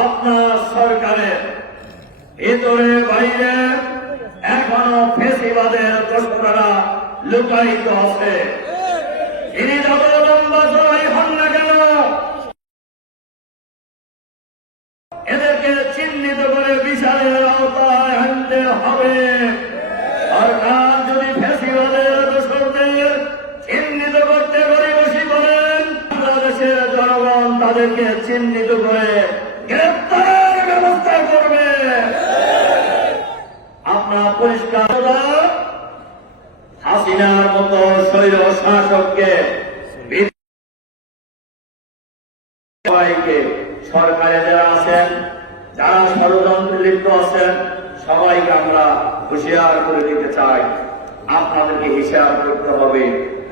আপনার সরকারের ভিতরে বাইরে ফেসিবাদের দোষরা লুকায়িত আছে। তিনি যত লম্বা জয় হন না কেন, এদেরকে চিহ্নিত করে বিচারের আওতায় আনতে হবে। যদি চিহ্নিত করতে বলেন বাংলাদেশের জনগণ তাদেরকে চিহ্নিত করে গ্রেপ্তারের ব্যবস্থা করবে। আপনার পরিষ্কার হাসিনার মতো শৈল শাসককে সবাইকে সরকারে যারা আছেন, যারা ষড়যন্ত্রে লিপ্ত আছেন, সবাইকে আমরা হুঁশিয়ার করে দিতে চাই। আপনাদেরকে হিসাব করতে হবে।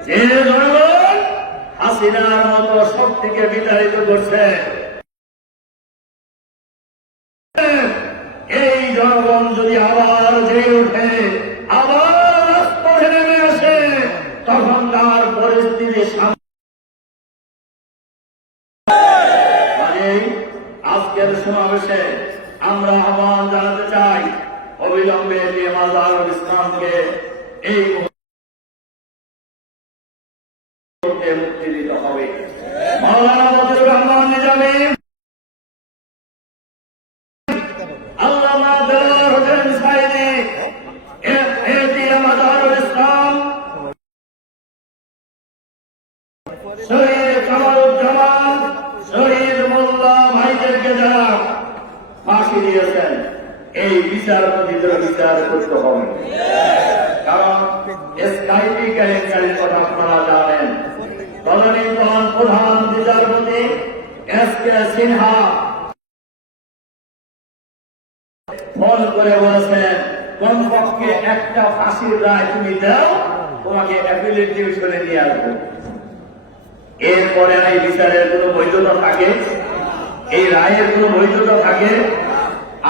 যে জনগণ হাসিনার মতো শক্তিকে বিতাড়িত করছে এই জনগণ যদি আবার জেগে ওঠে, আবার নেমে আসে, তখন তার পরিস্থিতি কাজেই আজকের সমাবেশে আমরা আহ্বান জানাতে চাই, অবিলম্বে মাজারুল ইসলামকে এই দিয়েছেন এই বিচারপতিদের বিচার করতে হবে। কারণ এসকাইপি কেলেঙ্কারির কথা আপনারা জানেন। তদানীন্তন প্রধান বিচারপতি এস কে সিনহা ফোন করে বলেছেন, কমপক্ষে একটা ফাঁসির রায় তুমি দাও, তোমাকে অ্যাপিলেট ডিভিশনে নিয়ে আসব। এরপরে এই বিচারের কোন বৈধতা থাকে? এই রায়ের কোন বৈধতা থাকে?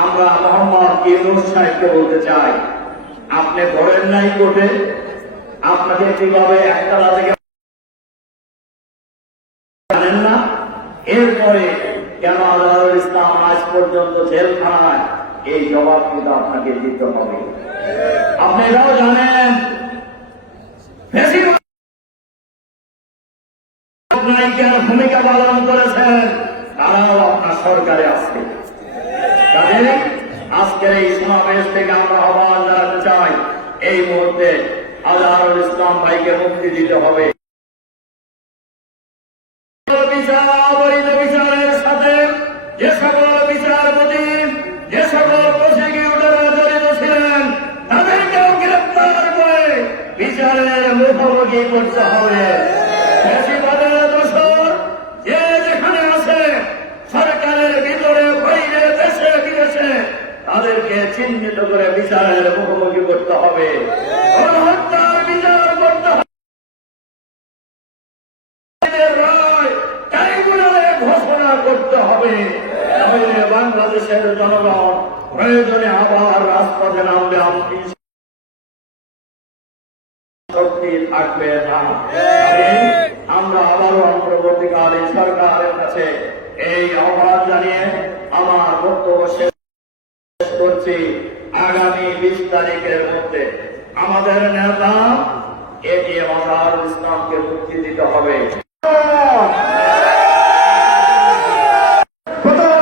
আমরা মোহাম্মদ ইউনুস সাহেবকে বলতে চাই, আপনি ধরেন নাই কোর্টে, আপনাকে কীভাবে একতলা থেকে জানেন না? এরপরে কেন আল্লাহ ইসলাম আজ পর্যন্ত জেলখানায় এই জবাব কিন্তু আপনাকে দিতে হবে। আপনি এটাও জানেন আজকের এই সমাবেশ থেকে আমরা আহ্বান জানাতে চাই, এই মুহূর্তে আজহারুল ইসলাম ভাইকে মুক্তি দিতে হবে। বিচারের মুখোমুখি করতে হবে ফ্যাসিবাদের দোষর যে যেখানে আছে সরকারের ভিতরে বাইরে দেশে বিদেশে তাদেরকে চিহ্নিত করে বিচারের মুখোমুখি করতে হবে বাংলাদেশের জনগণ প্রয়োজনে আবার নামবে আপনি শক্তি থাকবে না আমরা আবারও সরকারের কাছে এই আহ্বান জানিয়ে আমার বক্তব্য আগামী তারিখের মধ্যে আমাদের নেতা এটিএম আজহারুল ইসলামকে মুক্তি দিতে হবে। প্রধান